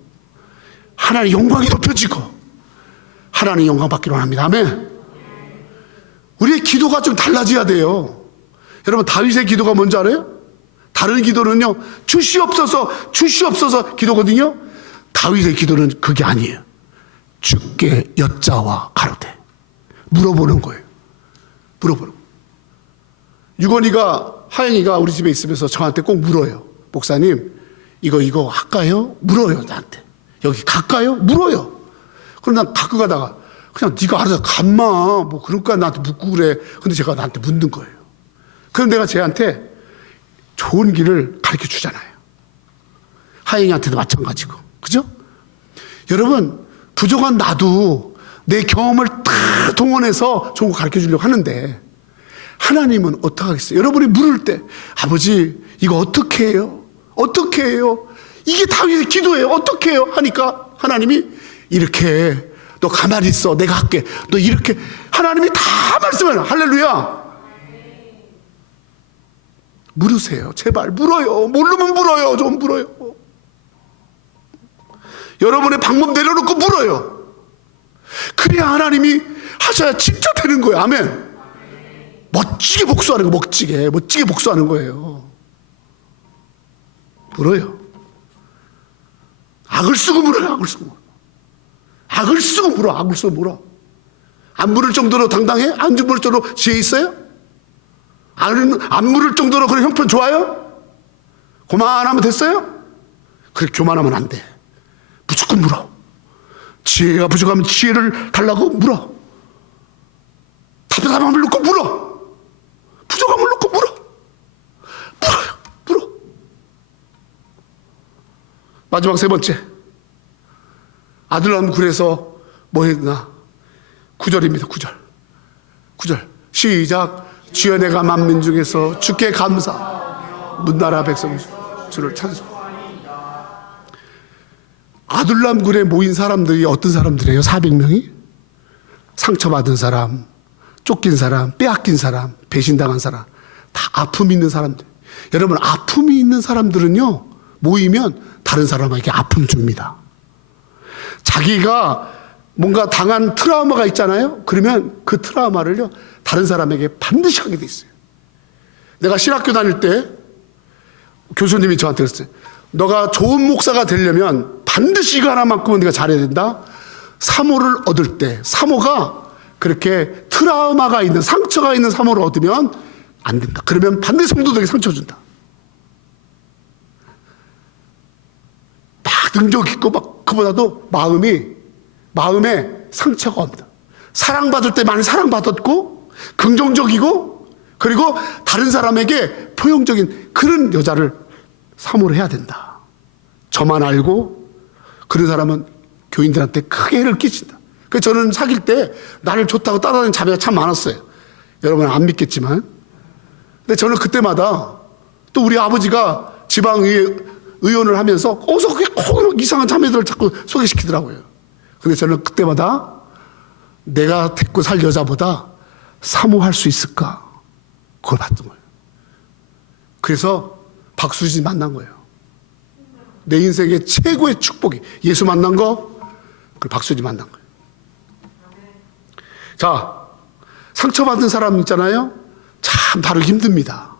하나님 영광이 높여지고 하나님 영광 받기로 합니다. 아멘. 우리의 기도가 좀 달라져야 돼요. 여러분 다윗의 기도가 뭔지 알아요? 다른 기도는요 주시옵소서 기도거든요. 다윗의 기도는 그게 아니에요. 주께 여짜와 가로되 물어보는 거예요. 물어보는 거예요. 유건이가 하영이가 우리 집에 있으면서 저한테 꼭 물어요. 목사님 이거 할까요? 물어요. 나한테. 여기 갈까요? 물어요. 그럼 난 가끔 가다가 그냥 네가 알아서 감마 뭐 그러니까 나한테 묻고 그래. 근데 제가 나한테 묻는 거예요. 그럼 내가 쟤한테 좋은 길을 가르쳐 주잖아요. 하영이한테도 마찬가지고. 그죠? 여러분, 부족한 나도 내 경험을 다 동원해서 좋은 거 가르쳐 주려고 하는데 하나님은 어떻게 하겠어요? 여러분이 물을 때 아버지 이거 어떻게 해요? 어떻게 해요? 이게 다윗의 기도예요. 어떻게 해요? 하니까 하나님이 이렇게 해. 너 가만히 있어. 내가 할게. 너 이렇게. 하나님이 다 말씀해요. 할렐루야. 물으세요. 제발 물어요. 모르면 물어요. 좀 물어요. 여러분의 방법 내려놓고 물어요. 그래야 하나님이 하셔야 진짜 되는 거예요. 아멘. 멋지게 복수하는 거, 멋지게 복수하는 거예요. 물어요. 악을 쓰고 물어요. 악을 쓰고 물어. 악을 쓰고 물어. 악을 쓰고 물어. 안 물을 정도로 당당해? 안 물을 정도로 지혜 있어요? 안 물을 정도로 그런 형편 좋아요? 고만하면 됐어요? 그래 교만하면 안 돼. 무조건 물어. 지혜가 부족하면 지혜를 달라고 물어. 답답한 물 놓고 물어. 부족한 물 놓고 물어. 물어요. 물어. 마지막 세 번째. 아둘람 굴에서 뭐 했나? 9절입니다. 9절. 시작. 주여 내가 만민 중에서 주께 감사. 문나라 백성 주를 찬송. 아둘람 굴에 모인 사람들이 어떤 사람들이에요? 400명이? 상처받은 사람, 쫓긴 사람, 빼앗긴 사람, 배신당한 사람, 다 아픔이 있는 사람들. 여러분, 아픔이 있는 사람들은요, 모이면 다른 사람에게 아픔 줍니다. 자기가 뭔가 당한 트라우마가 있잖아요? 그러면 그 트라우마를요, 다른 사람에게 반드시 하게 돼 있어요. 내가 신학교 다닐 때 교수님이 저한테 그랬어요. 너가 좋은 목사가 되려면 반드시 이거 하나만큼은 네가 잘해야 된다. 사모를 얻을 때, 사모가 그렇게 트라우마가 있는, 상처가 있는 사모를 얻으면 안 된다. 그러면 반드시 성도들에게 상처 준다. 막 능력 있고 막 그보다도 마음에 상처가 옵니다. 사랑받을 때 많이 사랑받았고 긍정적이고 그리고 다른 사람에게 포용적인 그런 여자를 사모를 해야 된다. 저만 알고 그런 사람은 교인들한테 크게 해를 끼친다. 그래서 저는 사귈 때 나를 좋다고 따라다니는 자매가 참 많았어요. 여러분은 안 믿겠지만. 근데 저는 그때마다 또 우리 아버지가 지방의원을 하면서 어디서 그게 꼭 이상한 자매들을 자꾸 소개시키더라고요. 근데 저는 그때마다 내가 데리고 살 여자보다 사모할 수 있을까? 그걸 봤던 거예요. 그래서 박수진 만난 거예요. 내 인생의 최고의 축복이 예수 만난 거, 그걸 박수진 만난 거예요. 자, 상처받은 사람 있잖아요. 참 다루기 힘듭니다.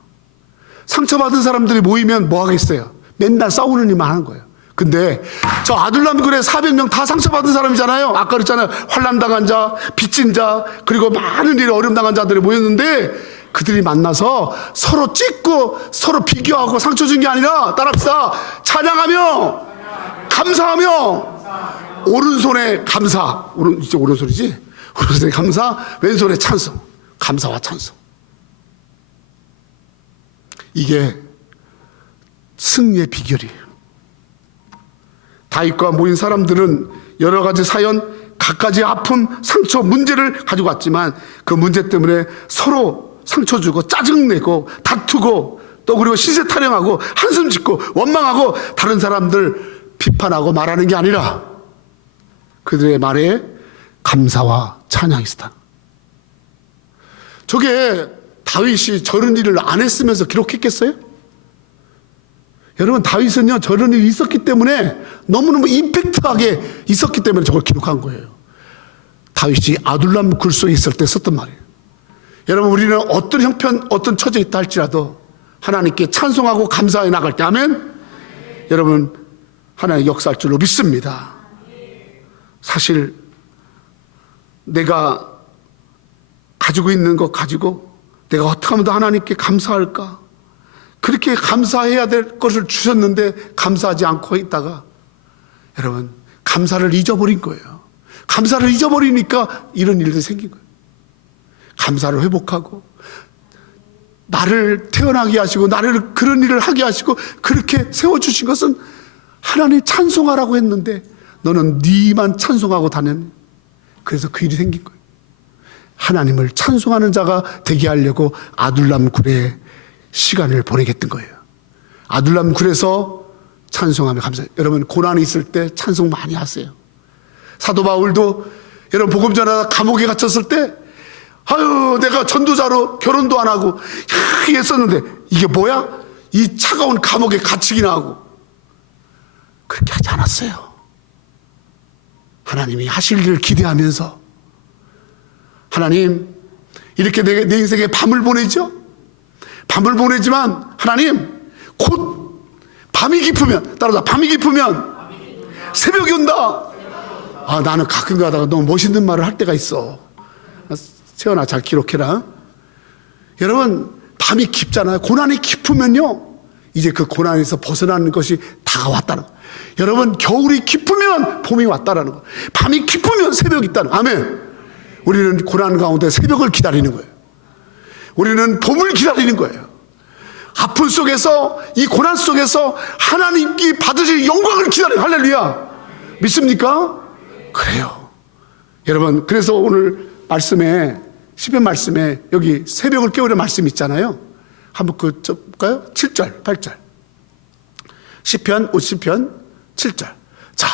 상처받은 사람들이 모이면 뭐 하겠어요? 맨날 싸우는 일만 하는 거예요. 근데 저 아둘람 굴에 400명 다 상처받은 사람이잖아요. 아까 그랬잖아요. 환난당한 자, 빚진 자, 그리고 많은 일에 어려움 당한 자들이 모였는데 그들이 만나서 서로 찢고 서로 비교하고 상처 준 게 아니라 따라합시다. 찬양하며 감사하며 오른손에 감사. 이제 오른손이지? 오른손에 감사, 왼손에 찬송. 감사와 찬송. 이게 승리의 비결이에요. 다윗과 모인 사람들은 여러 가지 사연, 각가지 아픔, 상처, 문제를 가지고 왔지만 그 문제 때문에 서로 상처 주고 짜증내고 다투고 또 그리고 시세 타령하고 한숨 짓고 원망하고 다른 사람들 비판하고 말하는 게 아니라 그들의 말에 감사와 찬양이 있었다. 저게 다윗이 저런 일을 안 했으면서 기록했겠어요? 여러분, 다윗은요 저런 일이 있었기 때문에 너무너무 임팩트하게 있었기 때문에 저걸 기록한 거예요. 다윗이 아둘람 굴 속에 있을 때 썼던 말이에요. 여러분, 우리는 어떤 형편, 어떤 처지에 있다 할지라도 하나님께 찬송하고 감사해 나갈 때 아멘? 여러분, 하나님 역사할 줄로 믿습니다. 사실 내가 가지고 있는 것 가지고 내가 어떻게 하면 더 하나님께 감사할까? 그렇게 감사해야 될 것을 주셨는데 감사하지 않고 있다가 여러분 감사를 잊어버린 거예요. 감사를 잊어버리니까 이런 일들이 생긴 거예요. 감사를 회복하고 나를 태어나게 하시고 나를 그런 일을 하게 하시고 그렇게 세워주신 것은 하나님 찬송하라고 했는데 너는 네만 찬송하고 다녔니? 그래서 그 일이 생긴 거예요. 하나님을 찬송하는 자가 되게 하려고 아둘람 굴에 시간을 보내겠던 거예요. 아둘람 굴에서 찬송하며 감사해요. 여러분 고난이 있을 때 찬송 많이 하세요. 사도 바울도 여러분 복음 전하다 감옥에 갇혔을 때 아유 내가 전도자로 결혼도 안 하고 했었는데 이게 뭐야? 이 차가운 감옥에 갇히기나 하고 그렇게 하지 않았어요. 하나님이 하실 일을 기대하면서 하나님 이렇게 내 인생에 밤을 보내죠. 밤을 보내지만 하나님 곧 밤이 깊으면 따라서 밤이 깊으면 새벽이 온다. 아 나는 가끔 가다가 너무 멋있는 말을 할 때가 있어. 세연아 잘 기록해라. 여러분 밤이 깊잖아요. 고난이 깊으면요 이제 그 고난에서 벗어나는 것이 다가왔다는 거예요. 여러분 겨울이 깊으면 봄이 왔다라는 거예요. 밤이 깊으면 새벽이 있다는 거예요. 아멘. 우리는 고난 가운데 새벽을 기다리는 거예요. 우리는 봄을 기다리는 거예요. 아픔 속에서 이 고난 속에서 하나님께 받으실 영광을 기다려요. 할렐루야. 믿습니까? 그래요. 여러분 그래서 오늘 말씀에 시편 말씀에 여기 새벽을 깨우려 말씀 있잖아요. 한번 그 볼까요? 7절 8절 시편 50편 7절 자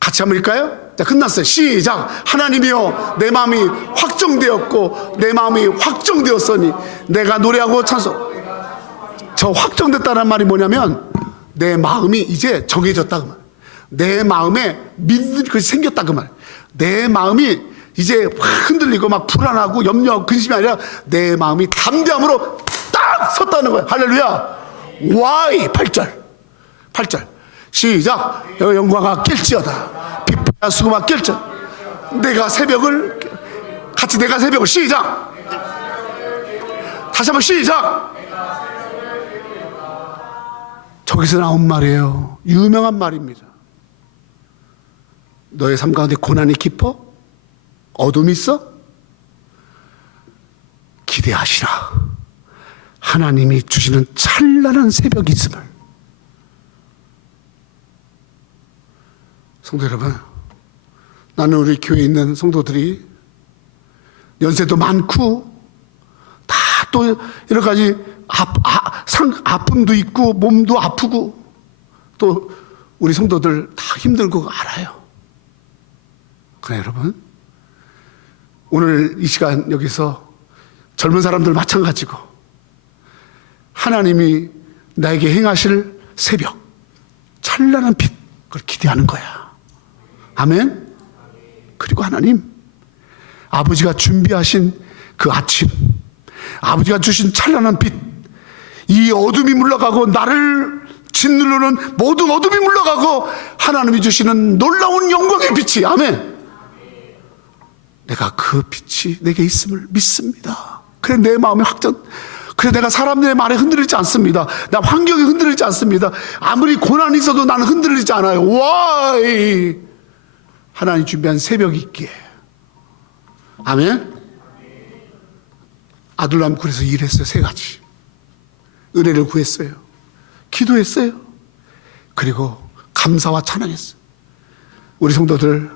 같이 한번 읽을까요? 자 끝났어요. 시작. 하나님이여 내 마음이 확정되었고 내 마음이 확정되었으니 내가 노래하고 찬송. 저 확정됐다는 말이 뭐냐면 내 마음이 이제 정해졌다 그 말. 내 마음에 믿는 것이 생겼다 그 말. 내 마음이 이제 확 흔들리고 막 불안하고 염려하고 근심이 아니라 내 마음이 담대함으로 딱 섰다는 거야. 할렐루야. Why? 8절 시작. 영광아 깰지어다 빛보다 수금아 깰지어다 내가 새벽을 같이 내가 새벽을 시작. 다시 한번 시작. 저기서 나온 말이에요. 유명한 말입니다. 너의 삶 가운데 고난이 깊어? 어둠이 있어? 기대하시라. 하나님이 주시는 찬란한 새벽이 있음을. 성도 여러분, 나는 우리 교회에 있는 성도들이 연세도 많고 다 또 여러 가지 아픔도 있고 몸도 아프고 또 우리 성도들 다 힘들고 알아요. 그래 여러분 오늘 이 시간 여기서 젊은 사람들 마찬가지고 하나님이 나에게 행하실 새벽 찬란한 빛 그걸 기대하는 거야. 아멘. 그리고 하나님 아버지가 준비하신 그 아침 아버지가 주신 찬란한 빛 이 어둠이 물러가고 나를 짓누르는 모든 어둠이 물러가고 하나님이 주시는 놀라운 영광의 빛이 아멘. 내가 그 빛이 내게 있음을 믿습니다. 그래 내 마음이 확정. 그래 내가 사람들의 말에 흔들리지 않습니다. 나 환경에 흔들리지 않습니다. 아무리 고난이 있어도 나는 흔들리지 않아요. Why? 하나님 준비한 새벽이 있기에. 아멘. 아둘람 굴에서 일했어요. 3가지 은혜를 구했어요. 기도했어요. 그리고 감사와 찬양했어요. 우리 성도들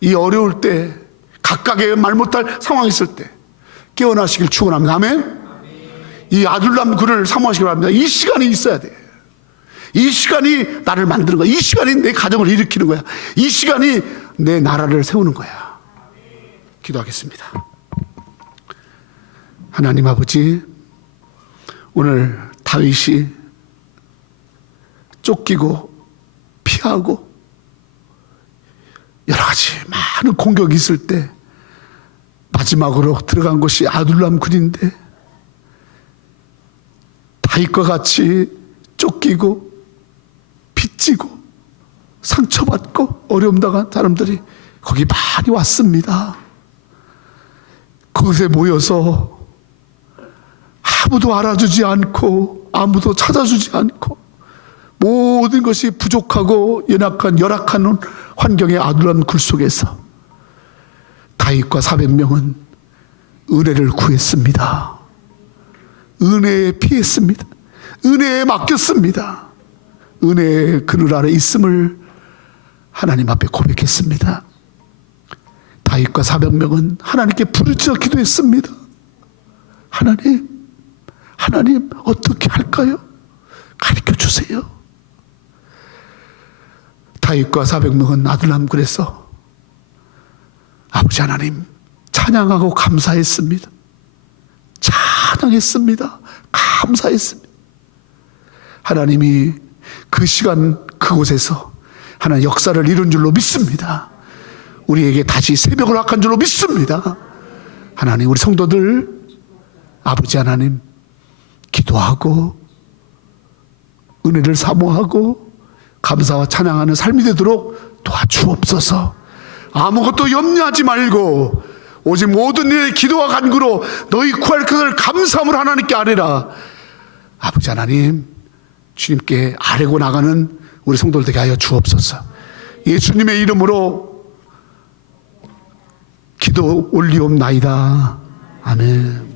이 어려울 때 각각의 말 못할 상황이 있을 때 깨어나시길 축원합니다. 아멘. 이 아둘람 굴을 사모하시기 바랍니다. 이 시간이 있어야 돼. 이 시간이 나를 만드는 거야. 이 시간이 내 가정을 일으키는 거야. 이 시간이 내 나라를 세우는 거야. 기도하겠습니다. 하나님 아버지 오늘 다윗이 쫓기고 피하고 여러 가지 많은 공격이 있을 때 마지막으로 들어간 곳이 아둘람 굴인데 다윗과 같이 쫓기고 빚지고 상처받고 어려움 당한 사람들이 거기 많이 왔습니다. 그곳에 모여서 아무도 알아주지 않고 아무도 찾아주지 않고 모든 것이 부족하고 열악한 환경의 아둘람 굴 속에서 다윗과 400명은 은혜를 구했습니다. 은혜에 피했습니다. 은혜에 맡겼습니다. 은혜의 그늘 아래 있음을 하나님 앞에 고백했습니다. 다윗과 400명은 하나님께 부르짖어 기도했습니다. 하나님 어떻게 할까요? 가르쳐 주세요. 다윗과 400명은 아둘람굴에서 아버지 하나님 찬양하고 감사했습니다. 찬양했습니다. 감사했습니다. 하나님이 그 시간 그곳에서 하나님 역사를 이룬 줄로 믿습니다. 우리에게 다시 새벽을 허락한 줄로 믿습니다. 하나님, 우리 성도들 아버지 하나님 기도하고 은혜를 사모하고 감사와 찬양하는 삶이 되도록 도와주옵소서. 아무것도 염려하지 말고 오직 모든 일에 기도와 간구로 너희 구할 것을 감사함으로 하나님께 아뢰라. 아버지 하나님, 주님께 아뢰고 나가는 우리 성도들 되게 하여 주옵소서. 예수님의 이름으로 기도 올리옵나이다. 아멘.